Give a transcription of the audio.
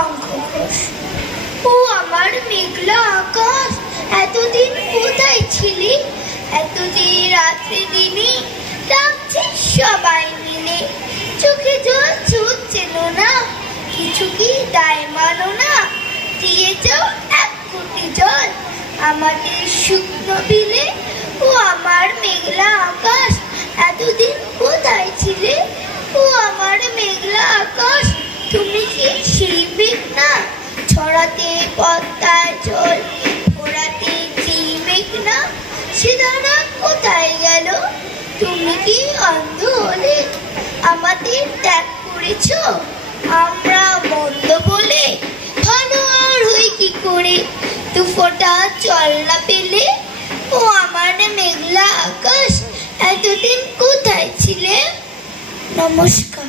শঙ্খ ঘোষ। ও আমার মেঘলা আকাশ, এতদিন কোথায় ছিলি? এতদিন রাত্রি দিনে ডাকছে সবাই মিলে, চোখে জল ছুটছে না, কিছু কি দায় মানো না? দিয়ে যাও এক কোটি জল আমাদের শুকনো বিলে। ও আমার মেঘলা আকাশ, এতদিন কোথায় ছিলে? ও আমার মেঘলা আকাশ, তুমি কি সেই মেঘ না? ছড়াতে পদ্মার জল, ওড়াতে সেই মেঘ না? সে ধারা কোথায় গেল? তুমি কি অন্ধ হলে আমাদের ত্যাগ করেছ? আমরা মন্দ বলে ভালো আর হই কি করে? দু ফোঁটা জল না পেলে? ও আমার মেঘলা আকাশ, এতদিন কোথায় ছিলে? নমস্কার।